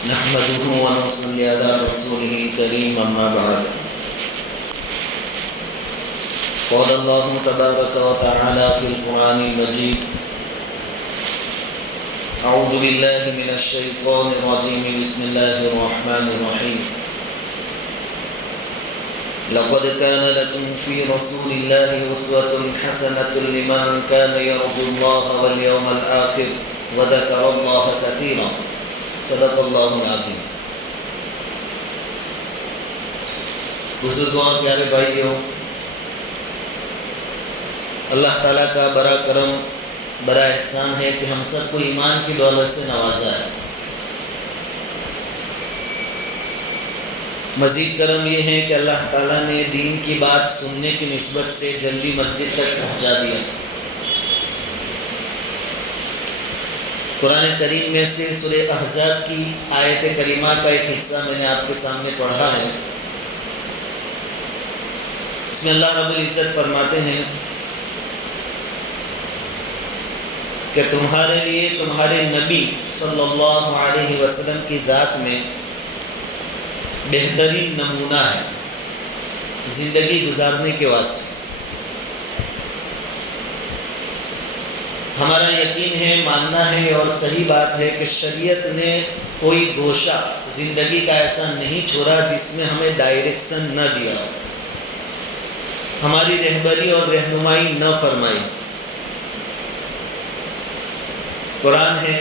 نحمده ونصلي على رسوله الكريم أما بعد قال الله تبارك وتعالى في القرآن المجيد أعوذ بالله من الشيطان الرجيم بسم الله الرحمن الرحيم لقد كان لكم في رسول الله أسوة حسنة لمن كان يرجو الله واليوم الآخر وذكر الله كثيرا صدق اللہ العظیم۔ بزرگوں اور پیارے بھائیوں، اللہ تعالیٰ کا بڑا کرم، بڑا احسان ہے کہ ہم سب کو ایمان کی دولت سے نوازا ہے۔ مزید کرم یہ ہے کہ اللہ تعالیٰ نے دین کی بات سننے کی نسبت سے جلدی مسجد تک پہنچا دیا۔ قرآن کریم میں سے سورہ احزاب کی آیت کریمہ کا ایک حصہ میں نے آپ کے سامنے پڑھا ہے۔ اس میں اللہ رب العزت فرماتے ہیں کہ تمہارے لیے تمہارے نبی صلی اللہ علیہ وسلم کی ذات میں بہترین نمونہ ہے زندگی گزارنے کے واسطے۔ ہمارا یقین ہے، ماننا ہے اور صحیح بات ہے کہ شریعت نے کوئی گوشہ زندگی کا ایسا نہیں چھوڑا جس میں ہمیں ڈائریکشن نہ دیا، ہماری رہبری اور رہنمائی نہ فرمائی۔ قرآن ہے،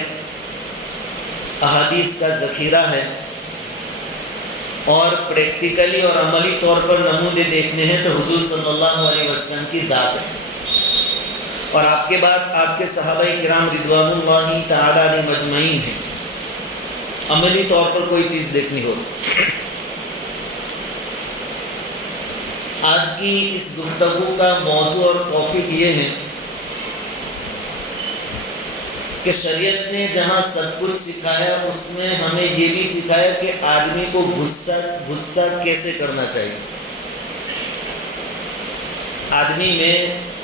احادیث کا ذخیرہ ہے، اور پریکٹیکلی اور عملی طور پر نمونے دیکھنے ہیں تو حضور صلی اللہ علیہ وسلم کی ذات ہے، اور آپ کے بعد آپ کے صحابہ کرام رضوان اللہ تعالی علیہ مجمعین ہیں۔ عملی طور پر کوئی چیز دیکھنی ہو، آج کی اس گفتگو کا موضوع اور ٹاپک یہ ہے کہ شریعت نے جہاں سب کچھ سکھایا اس میں ہمیں یہ بھی سکھایا کہ آدمی کو غصہ کیسے کرنا چاہیے۔ آدمی میں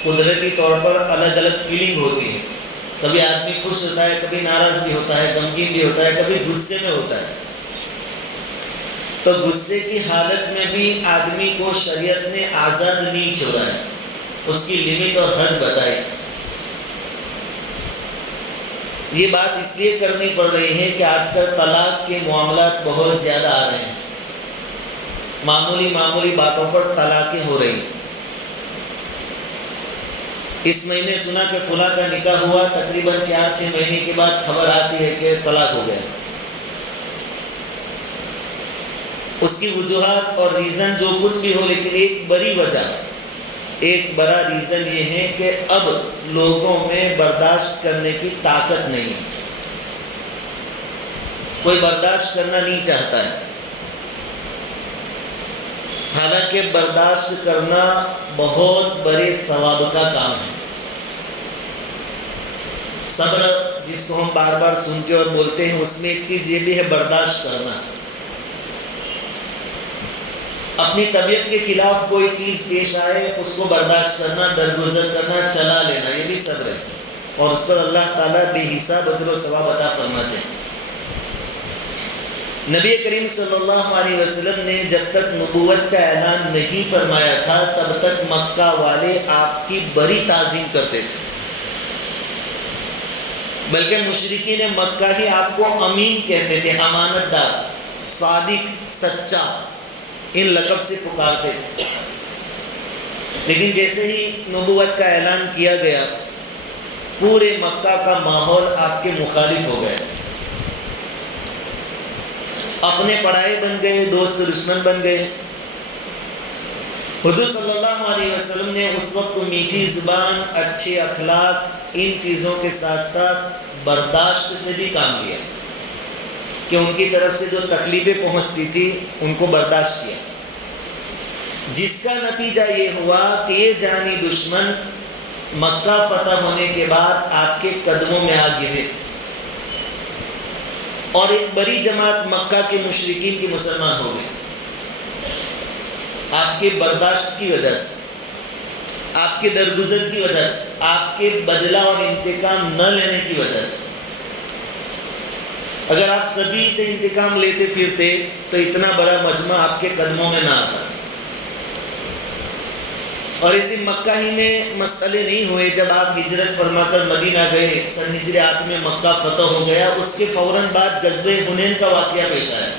قدرتی طور پر الگ الگ فیلنگ ہوتی ہے، کبھی آدمی خوش ہوتا ہے، کبھی ناراض بھی ہوتا ہے، غمگین بھی ہوتا ہے، کبھی غصے میں ہوتا ہے۔ تو غصے کی حالت میں بھی آدمی کو شریعت نے آزاد نہیں چھوڑا ہے، اس کی لمٹ اور حد بتائی۔ یہ بات اس لیے کرنی پڑ رہی ہے کہ آج کل طلاق کے معاملات بہت زیادہ آ رہے ہیں، معمولی باتوں پر طلاقیں ہو رہی ہیں۔ اس مہینے سنا کہ فلاں کا نکاح ہوا، تقریباً 4-6 مہینے کے بعد خبر آتی ہے کہ طلاق ہو گیا۔ اس کی وجوہات اور ریزن جو کچھ بھی ہو، لیکن ایک بڑی وجہ، ایک بڑا ریزن یہ ہے کہ اب لوگوں میں برداشت کرنے کی طاقت نہیں ہے، کوئی برداشت کرنا نہیں چاہتا ہے۔ حالانکہ برداشت کرنا بہت بڑے ثواب کا کام ہے۔ صبر جس کو ہم بار بار سنتے اور بولتے ہیں، اس میں ایک چیز یہ بھی ہے برداشت کرنا۔ اپنی طبیعت کے خلاف کوئی چیز پیش آئے اس کو برداشت کرنا، درگزر کرنا، چلا لینا، یہ بھی صبر ہے، اور اس پر اللہ تعالیٰ بے حساب اجر و ثواب عطا فرماتے ہیں۔ نبی کریم صلی اللہ علیہ وسلم نے جب تک نبوت کا اعلان نہیں فرمایا تھا تب تک مکہ والے آپ کی بڑی تعظیم کرتے تھے، بلکہ مشرکین مکہ ہی آپ کو امین کہتے تھے، امانت دار، صادق، سچا، ان لقب سے پکارتے تھے۔ لیکن جیسے ہی نبوت کا اعلان کیا گیا، پورے مکہ کا ماحول آپ کے مخالف ہو گیا، اپنے پڑھائے بن گئے، دوست دشمن بن گئے۔ حضور صلی اللہ علیہ وسلم نے اس وقت میٹھی زبان، اچھے اخلاق، ان چیزوں کے ساتھ ساتھ برداشت سے بھی کام لیا کہ ان کی طرف سے جو تکلیفیں پہنچتی تھی ان کو برداشت کیا، جس کا نتیجہ یہ ہوا کہ یہ جانی دشمن مکہ فتح ہونے کے بعد آپ کے قدموں میں آ گرے، اور ایک بڑی جماعت مکہ کے مشرکین کی مسلمان ہو گئے، آپ کے برداشت کی وجہ سے، آپ کے درگزر کی وجہ سے، آپ کے بدلہ اور انتقام نہ لینے کی وجہ سے۔ اگر آپ سبھی سے انتقام لیتے پھرتے تو اتنا بڑا مجمع آپ کے قدموں میں نہ آتا. اور اسی مکہ ہی میں مسئلے نہیں ہوئے. جب آپ ہجرت فرما کر مدینہ گئے، سن ہجری 8 میں مکہ فتح ہو گیا، اس کے فوراً بعد غزوہ حنین کا واقعہ پیش آیا.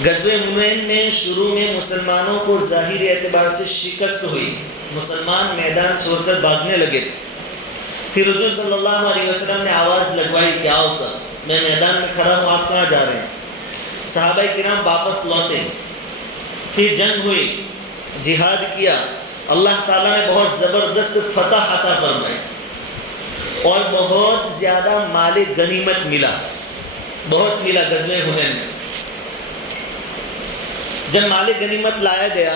غزوہ حنین میں شروع میں مسلمانوں کو ظاہری اعتبار سے شکست ہوئی، مسلمان میدان چھوڑ کر بھاگنے لگے تھے. پھر حضور صلی اللہ علیہ وسلم نے آواز لگوائی کہ آؤ سب، میں میدان میں کھڑا ہوں، آپ کہاں جا رہے ہیں؟ صحابہ کرام واپس لوٹے. پھر جنگ ہوئی، جہاد کیا، اللہ تعالیٰ نے بہت زبردست فتح عطا فرمائی اور بہت زیادہ مال غنیمت ملا، بہت ملا غزوہ حنین میں. جب مال غنیمت لایا گیا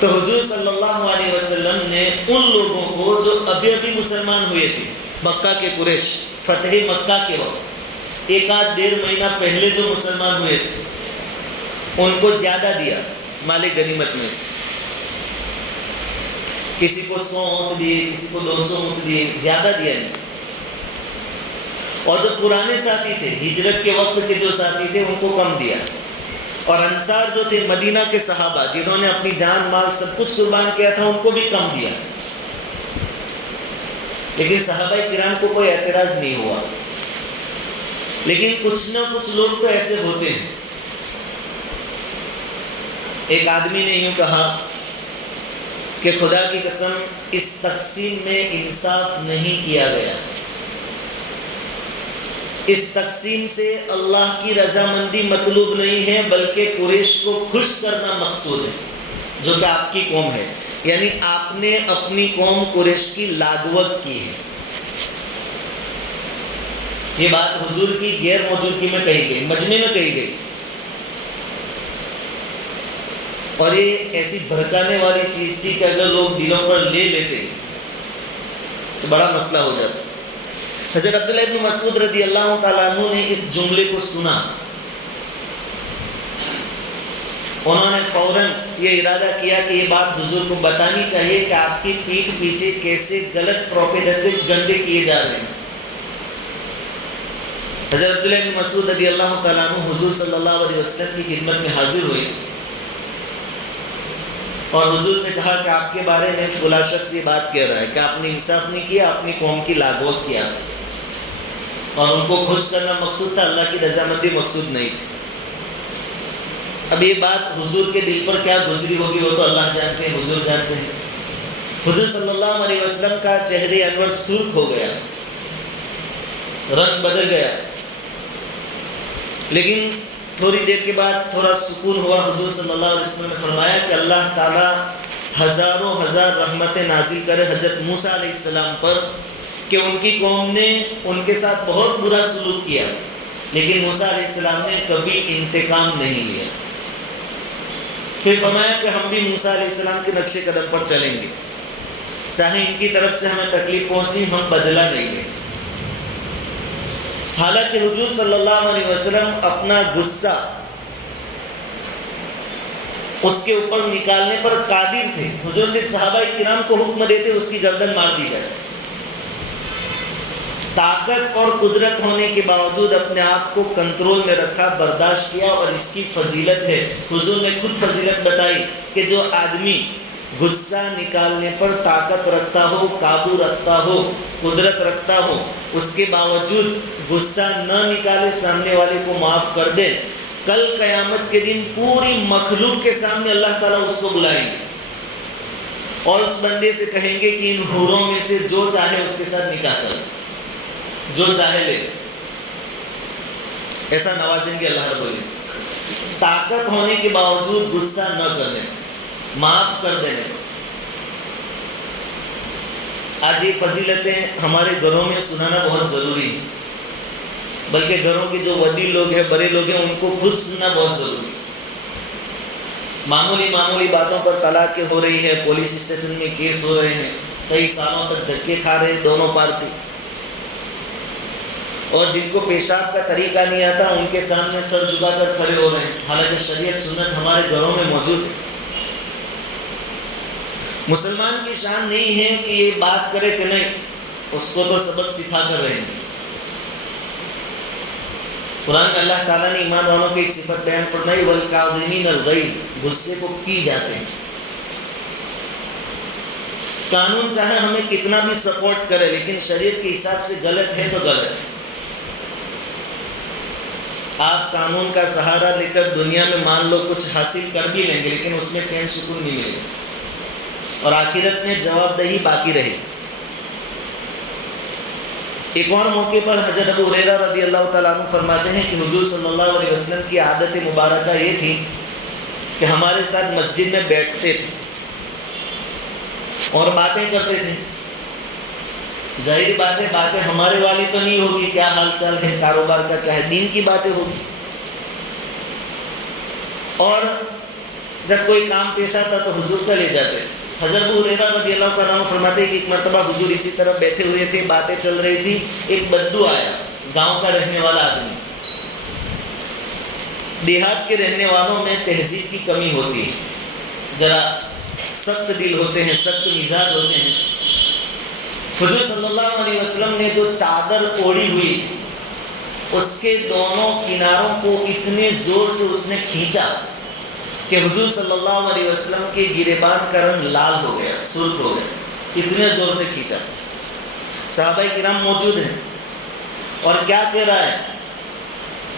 تو حضور صلی اللہ علیہ وسلم نے ان لوگوں کو جو ابھی ابھی مسلمان ہوئے تھے، مکہ کے قریش، فتح مکہ کے وقت 1-1.5 مہینہ پہلے جو مسلمان ہوئے تھے، ان کو زیادہ دیا مال غنیمت میں سے. کسی کو 100 اونٹ دیے، کسی کو 200 اونٹ دیے، زیادہ دیا نہیں. اور جو پرانے ساتھی تھے، ہجرت کے وقت کے جو ساتھی تھے، ان کو کم دیا. اور انصار جو تھے، مدینہ کے صحابہ جنہوں نے اپنی جان مال سب کچھ قربان کیا تھا، ان کو بھی کم دیا. لیکن صحابہ کرام کو کوئی اعتراض نہیں ہوا. لیکن کچھ نہ کچھ لوگ تو ایسے ہوتے ہیں. ایک آدمی نے یوں کہا کہ خدا کی قسم اس تقسیم میں انصاف نہیں کیا گیا. اس تقسیم سے اللہ کی رضامندی مطلوب نہیں ہے، بلکہ قریش کو خوش کرنا مقصود ہے، جو کہ آپ کی قوم ہے. یعنی آپ نے اپنی قوم قریش کی لاگوک کی ہے. یہ بات حضور کی غیر موجودگی میں کہی گئی، مجمع میں کہی گئی. اور یہ ایسی بھڑکانے والی چیز تھی کہ اگر لوگ دلوں پر لے لیتے تو بڑا مسئلہ ہو جاتا. حضرت عبداللہ ابن مسعود رضی اللہ تعالیٰ عنہ نے اس جملے کو سنا. انہوں نے فوراً یہ ارادہ کیا کہ یہ بات حضور کو بتانی چاہیے کہ آپ کی پیٹھ پیچھے کیسے غلط پروپیگنڈے کیے جا رہے ہیں. حضرت عبداللہ ابن مسعود رضی اللہ تعالیٰ عنہ حضور صلی اللہ علیہ وسلم کی خدمت میں حاضر ہوئے اور حضور سے کہا کہ آپ کے بارے میں فلاں شخص یہ بات کہہ رہا ہے کہ آپ نے انصاف نہیں کیا، اپنی قوم کی لاگوک کیا، اور ان کو خوش کرنا مقصود تھا، اللہ کی رضامندی مقصود نہیں تھی. اب یہ بات حضور کے دل پر کیا گزری ہوگی وہ تو اللہ جانتے ہیں، حضور جانتے ہیں. حضور صلی اللہ علیہ وسلم کا چہرے انور سرخ ہو گیا، رنگ بدل گیا. لیکن تھوڑی دیر کے بعد تھوڑا سکون ہوا. حضور صلی اللہ علیہ وسلم نے فرمایا کہ اللہ تعالیٰ ہزاروں ہزار رحمتیں نازل کرے حضرت موسیٰ علیہ السلام پر کہ ان کی قوم نے ان کے ساتھ بہت برا سلوک کیا، لیکن موسیٰ علیہ السلام نے کبھی انتقام نہیں لیا. پھر فرمایا کہ ہم بھی موسیٰ علیہ السلام کے نقش قدم پر چلیں گے، چاہے ان کی طرف سے ہمیں تکلیف پہنچی، ہم بدلہ نہیں لیں. حالانکہ حضور صلی اللہ علیہ وسلم اپنا غصہ اس کے اوپر نکالنے پر قادر تھے. حضور سے صحابہ کرام کو حکم دیتے اس کی گردن مار دی جائے. طاقت اور قدرت ہونے کے باوجود اپنے آپ کو کنٹرول میں رکھا، برداشت کیا، اور اس کی فضیلت ہے. حضور نے خود فضیلت بتائی کہ جو آدمی غصہ نکالنے پر طاقت رکھتا ہو، قابو رکھتا ہو، قدرت رکھتا ہو، اس کے باوجود غصہ نہ نکالے، سامنے والے کو معاف کر دے، کل قیامت کے دن پوری مخلوق کے سامنے اللہ تعالیٰ اس کو بلائیں گے اور اس بندے سے کہیں گے کہ ان حوروں میں سے جو چاہے اس کے ساتھ نکاح کر، جو چاہے لے. ایسا نوازیں گے اللہ رب العزت. طاقت ہونے کے باوجود غصہ نہ کرنے، معاف کر دینے. آج یہ فضیلتیں ہمارے گھروں میں سنانا بہت ضروری ہے، بلکہ گھروں کے جو وڈی لوگ ہیں، بڑے لوگ ہیں، ان کو خود سننا بہت ضروری ہے. معمولی باتوں پر طلاقیں ہو رہی ہے، پولیس اسٹیشن میں کیس ہو رہے ہیں، کئی سالوں تک دھکے کھا رہے ہیں دونوں پارٹی. اور جن کو پیشاب کا طریقہ نہیں آتا ان کے سامنے سر جھکا کر کھڑے ہو رہے ہیں، حالانکہ شریعت سنت ہمارے گھروں میں موجود ہے. مسلمان کی شان نہیں ہے کہ یہ بات کرے کہ نہیں اس کو تو سبق سکھا کر رہے ہیں۔ قرآن میں اللہ تعالیٰ نے ایمان والوں کی ایک صفت بیان فرمائی، والکاظمین الغیظ، غصے کو پی جاتے ہیں۔ قانون چاہے ہمیں کتنا بھی سپورٹ کرے، لیکن شریعت کے حساب سے غلط ہے تو غلط ہے۔ آپ قانون کا سہارا لے کر دنیا میں مان لو کچھ حاصل کر بھی لیں گے، لیکن اس میں چین سکون نہیں ملے گا، اور آخرت میں جواب دہی باقی رہے۔ ایک اور موقع پر حضرت ابو ہریرہ رضی اللہ تعالیٰ عنہ فرماتے ہیں کہ حضور صلی اللہ علیہ وسلم کی عادت مبارکہ یہ تھی کہ ہمارے ساتھ مسجد میں بیٹھتے تھے اور باتیں کرتے تھے۔ ظاہری باتیں ہمارے والی تو نہیں ہوگی، کیا حال چال ہے، کاروبار کا کیا ہے، دین کی باتیں ہوگی۔ اور جب کوئی کام پیش آتا تو حضور چلے جاتے۔ حضرت ابو ہریرہ رضی اللہ تعالیٰ عنہ فرماتے ہیں کہ ایک مرتبہ حضور اسی طرح بیٹھے ہوئے تھے، باتیں چل رہی تھی، ایک بدو آیا، گاؤں کا رہنے والا آدمی۔ دیہات کے رہنے والوں میں تہذیب کی کمی ہوتی ہے، ذرا سخت دل ہوتے ہیں، سخت مزاج ہوتے ہیں۔ حضور صلی اللہ علیہ وسلم نے جو چادر اوڑھی ہوئی تھی اس کے دونوں کناروں کو اتنے زور سے اس نے کھینچا کہ حضور صلی اللہ علیہ وسلم کے گریبان کا رنگ لال ہو گیا، سرخ ہو گیا، اتنے زور سے کھینچا۔ صحابہ کرام موجود ہیں، اور کیا کہہ رہا ہے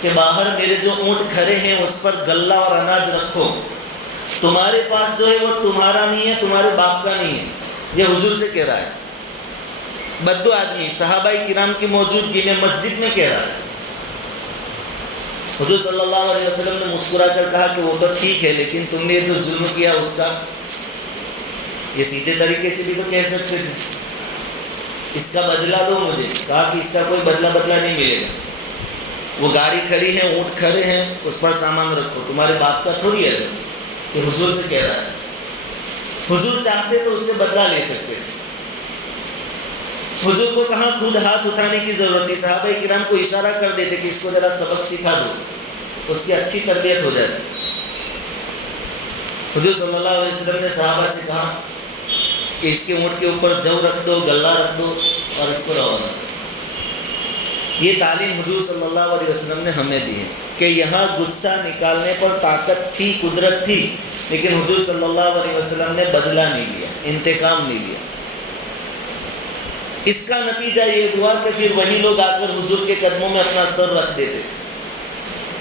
کہ باہر میرے جو اونٹ کھڑے ہیں اس پر غلہ اور اناج رکھو، تمہارے پاس جو ہے وہ تمہارا نہیں ہے، تمہارے باپ کا نہیں ہے۔ یہ حضور سے کہہ رہا ہے، بدو آدمی صحابہ کرام کی موجودگی میں مسجد میں کہہ رہا ہے۔ حضور صلی اللہ علیہ وسلم نے مسکرا کر کہا کہ وہ تو ٹھیک ہے، لیکن تم نے جو ظلم کیا اس کا، یہ سیدھے طریقے سے بھی تو کہہ سکتے تھے، اس کا بدلہ دو مجھے۔ کہا کہ اس کا کوئی بدلہ نہیں ملے گا، وہ گاڑی کھڑی ہے، اونٹ کھڑے ہیں، اس پر سامان رکھو، تمہارے باپ کا تھوڑی ہے۔ کہ حضور سے کہہ رہا ہے، حضور چاہتے تو اس سے بدلہ لے سکتے تھے۔ حضور کو کہاں خود ہاتھ اٹھانے کی ضرورت تھی، صحابہ کرام کو اشارہ کر دیتے کہ اس کو ذرا سبق سکھا دو، اس کی اچھی تربیت ہو جاتی۔ حضور صلی اللہ علیہ وسلم نے صحابہ سے کہا کہ اس کے اونٹ کے اوپر جو رکھ دو، غلہ رکھ دو، اور اس کو روانہ کرو۔ یہ تعلیم حضور صلی اللہ علیہ وسلم نے ہمیں دی ہے کہ یہاں غصہ نکالنے پر طاقت تھی، قدرت تھی، لیکن حضور صلی اللہ علیہ وسلم نے بدلہ نہیں لیا، انتقام نہیں لیا۔ اس کا نتیجہ یہ ہوا کہ پھر وہی لوگ آ کر حضور کے قدموں میں اپنا سر رکھ دیتے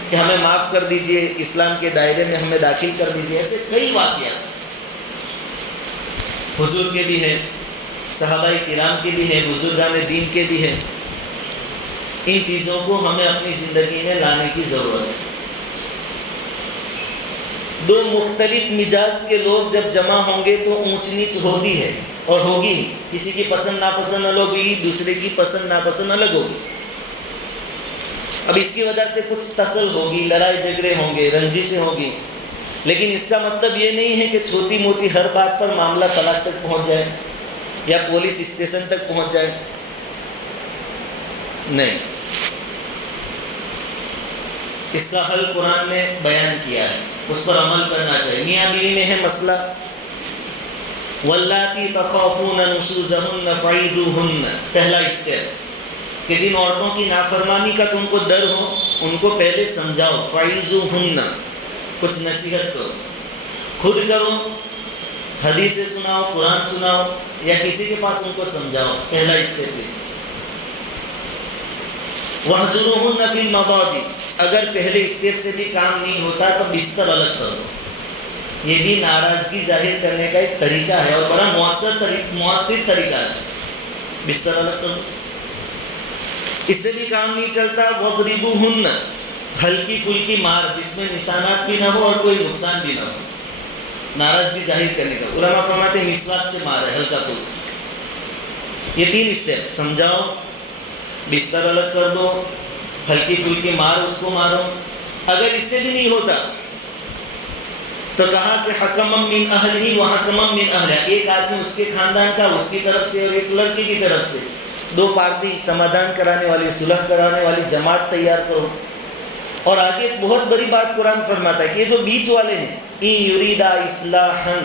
کہ ہمیں معاف کر دیجئے، اسلام کے دائرے میں ہمیں داخل کر دیجئے۔ ایسے کئی واقعات حضور کے بھی ہیں، صحابہ کرام کے بھی ہیں، بزرگان دین کے بھی ہیں۔ ان چیزوں کو ہمیں اپنی زندگی میں لانے کی ضرورت ہے۔ دو مختلف مزاج کے لوگ جب جمع ہوں گے تو اونچ نیچ ہوتی ہے اور ہوگی، کسی کی پسند ناپسند الگ ہوگی، دوسرے کی پسند ناپسند الگ ہوگی۔ اب اس کی وجہ سے کچھ تسل ہوگی، لڑائی جھگڑے ہوں گے، رنجشیں ہوگی، لیکن اس کا مطلب یہ نہیں ہے کہ چھوٹی موٹی ہر بات پر معاملہ طلاق تک پہنچ جائے یا پولیس اسٹیشن تک پہنچ جائے، نہیں۔ اس کا حل قرآن نے بیان کیا ہے، اس پر عمل کرنا چاہیے۔ میاں بیوی میں ہے مسئلہ، واللاتی تخافون نشوزہن فعیدوہن، پہلا اسٹیپ کہ جن عورتوں کی نافرمانی کا تم کو ڈر ہو ان کو پہلے سمجھاؤ، فعیزوہن، کچھ نصیحت کرو، خود کرو، حدیثیں سناؤ، قرآن سناؤ، یا کسی کے پاس ان کو سمجھاؤ، پہلا اسٹیپ ہے۔ وَاہْجُرُوهُنَّ فِي الْمَضَاجِعِ، اگر پہلے اسٹیپ سے بھی کام نہیں ہوتا تو بستر الگ کر دو۔ یہ بھی ناراضگی ظاہر کرنے کا ایک طریقہ ہے اور بڑا مؤثر طریقہ ہے، بستر الگ کر دو۔ اس سے بھی کام نہیں چلتا، وَاضْرِبُوهُنَّ، ہلکی پھلکی مار جس میں نشانات بھی نہ ہو اور کوئی نقصان بھی نہ ہو، ناراضگی ظاہر کرنے کا۔ علماء فرماتے ہیں مسواک سے مار ہے، ہلکا پھلکا۔ یہ 3 اسٹیپ، سمجھاؤ، بستر الگ کر دو، ہلکی پھلکی مار اس کو مارو۔ اگر اس سے بھی نہیں ہوتا تو کہا کہ حکمم من اہلہ و حکمم من اہلہ، ایک آدمی اس کے خاندان کا، اس کی طرف سے، اور ایک لڑکی کی طرف سے، 2 پارٹی سمادھان کرانے والی، صلح کرانے والی جماعت تیار کرو۔ اور آگے ایک بہت بڑی بات قرآن فرماتا ہے کہ یہ جو بیچ والے ہیں، ان یریدا اصلاحا،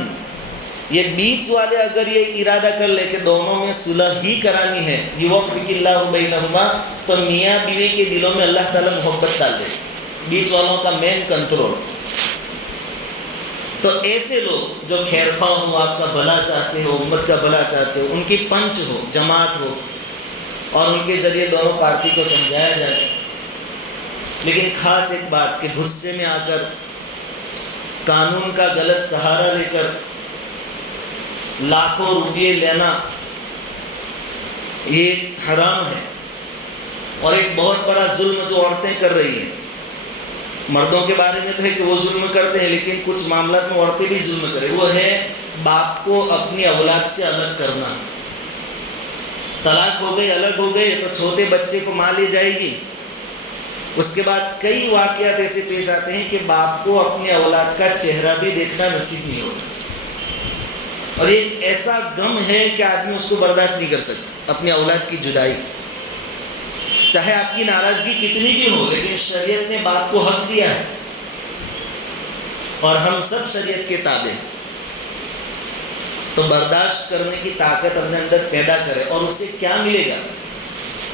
یہ بیچ والے اگر یہ ارادہ کر لے کہ دونوں میں صلح ہی کرانی ہے، یوفق اللہ بینہما، تو میاں بیوی کے دلوں میں اللہ تعالیٰ محبت ڈال دے، بیچ والوں کا مین کنٹرول۔ تو ایسے لوگ جو خیر خواہ ہو، آپ کا بھلا چاہتے ہو، امت کا بھلا چاہتے ہو، ان کی پنچ ہو، جماعت ہو، اور ان کے ذریعے دونوں پارٹی کو سمجھایا جائے۔ لیکن خاص ایک بات کہ غصے میں آ کر قانون کا غلط سہارا لے کر لاکھوں روپئے لینا یہ حرام ہے، اور ایک بہت بڑا ظلم جو عورتیں کر رہی ہیں۔ مردوں کے بارے میں تو ہے کہ وہ ظلم کرتے ہیں، لیکن کچھ معاملات میں عورتیں بھی ظلم کریں، وہ ہے باپ کو اپنی اولاد سے الگ کرنا۔ طلاق ہو گئی، الگ ہو گئے، تو چھوٹے بچے کو ماں لے جائے گی۔ اس کے بعد کئی واقعات ایسے پیش آتے ہیں کہ باپ کو اپنی اولاد کا چہرہ بھی دیکھنا نصیب نہیں ہوتا، اور ایک ایسا غم ہے کہ آدمی اس کو برداشت نہیں کر سکتا، اپنی اولاد کی جدائی۔ چاہے آپ کی ناراضگی کتنی بھی ہو، لیکن شریعت نے باپ کو حق دیا ہے، اور ہم سب شریعت کے تابع ہیں۔ تو برداشت کرنے کی طاقت اپنے اندر پیدا کرے، اور اس سے کیا ملے گا؟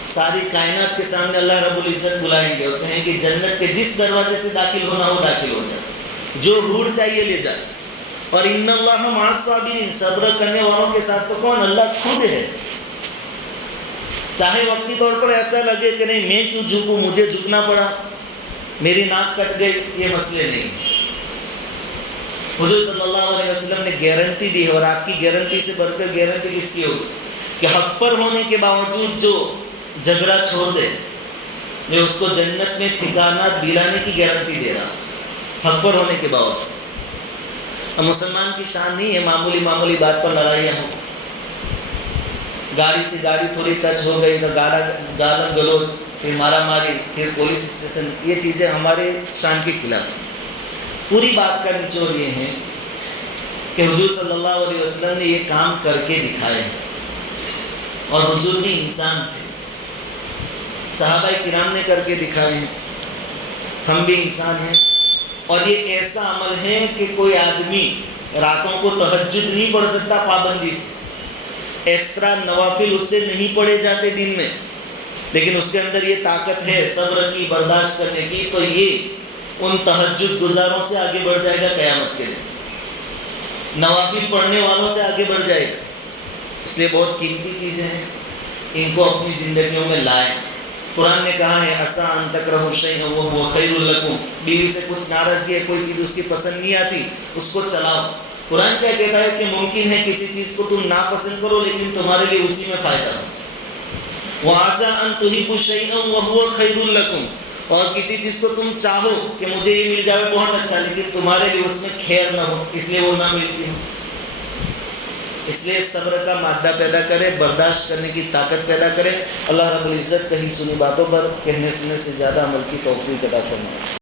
ساری کائنات کے سامنے اللہ رب العزت بلائیں گے اور کہیں کہ جنت کے جس دروازے سے داخل ہونا ہو داخل ہو جائے، جو حور چاہیے لے جائے۔ اور ان اللہ مع الصابرین، صبر کرنے والوں کے ساتھ تو کون؟ اللہ خود ہے۔ چاہے وقتی طور پر ایسا لگے کہ نہیں میں کیوں جھکوں، مجھے جھکنا پڑا، میری ناک کٹ گئی، یہ مسئلے نہیں۔ حضور صلی اللہ علیہ وسلم نے گارنٹی دی ہے، اور آپ کی گارنٹی سے بڑھ کر گارنٹی کس کی ہوگی کہ حق پر ہونے کے باوجود جو جھگڑا چھوڑ دے، میں اس کو جنت میں ٹھکانہ دلانے کی گارنٹی دے رہا ہوں، حق پر ہونے کے باوجود۔ اب مسلمان کی شان نہیں ہے معمولی بات پر لڑائیاں ہوں، گاڑی سے گاڑی تھوڑی ٹچ ہو گئی تو گالم گلوچ، پھر مارا ماری، پھر پولیس اسٹیشن، یہ چیزیں ہمارے شان کے خلاف ہیں۔ پوری بات کا نچوڑ یہ ہے کہ حضور صلی اللہ علیہ وسلم نے یہ کام کر کے دکھائے، اور حضور بھی انسان تھے، صحابہ کرام نے کر کے دکھائے ہیں، ہم بھی انسان ہیں۔ اور یہ ایسا عمل ہے کہ کوئی آدمی راتوں کو تہجد نہیں پڑھ سکتا پابندی سے، ایکسٹرا نوافل اس سے نہیں پڑھے جاتے دن میں، لیکن اس کے اندر یہ طاقت ہے صبر کی، برداشت کرنے کی، تو یہ ان تہجد گزاروں سے آگے بڑھ جائے گا قیامت کے دن، نوافل پڑھنے والوں سے آگے بڑھ جائے گا۔ اس لیے بہت قیمتی چیزیں ہیں، ان کو اپنی زندگیوں میں لائیں۔ قرآن نے کہا ہے عسیٰ ان تکرہوا شیئا وہو خیر لکم، بیوی سے کچھ ناراضگی ہے، کوئی چیز اس کی پسند نہیں آتی، اس کو چلاؤ۔ قرآن کیا کہتا ہے کہ ممکن ہے کسی چیز کو تم ناپسند کرو لیکن تمہارے لیے اسی میں فائدہ ہو۔ وعسیٰ ان تحبوا شیئا وہو خیر لکم، اور کسی چیز کو تم چاہو کہ مجھے یہ مل جائے بہت اچھا، لیکن تمہارے لیے اس میں خیر نہ ہو، اس لیے وہ نہ ملتی ہو۔ اس لیے صبر کا مادہ پیدا کرے، برداشت کرنے کی طاقت پیدا کرے۔ اللہ رب العزت کہیں سنی باتوں پر کہنے سننے سے زیادہ عمل کی توفیق عطا فرمائے۔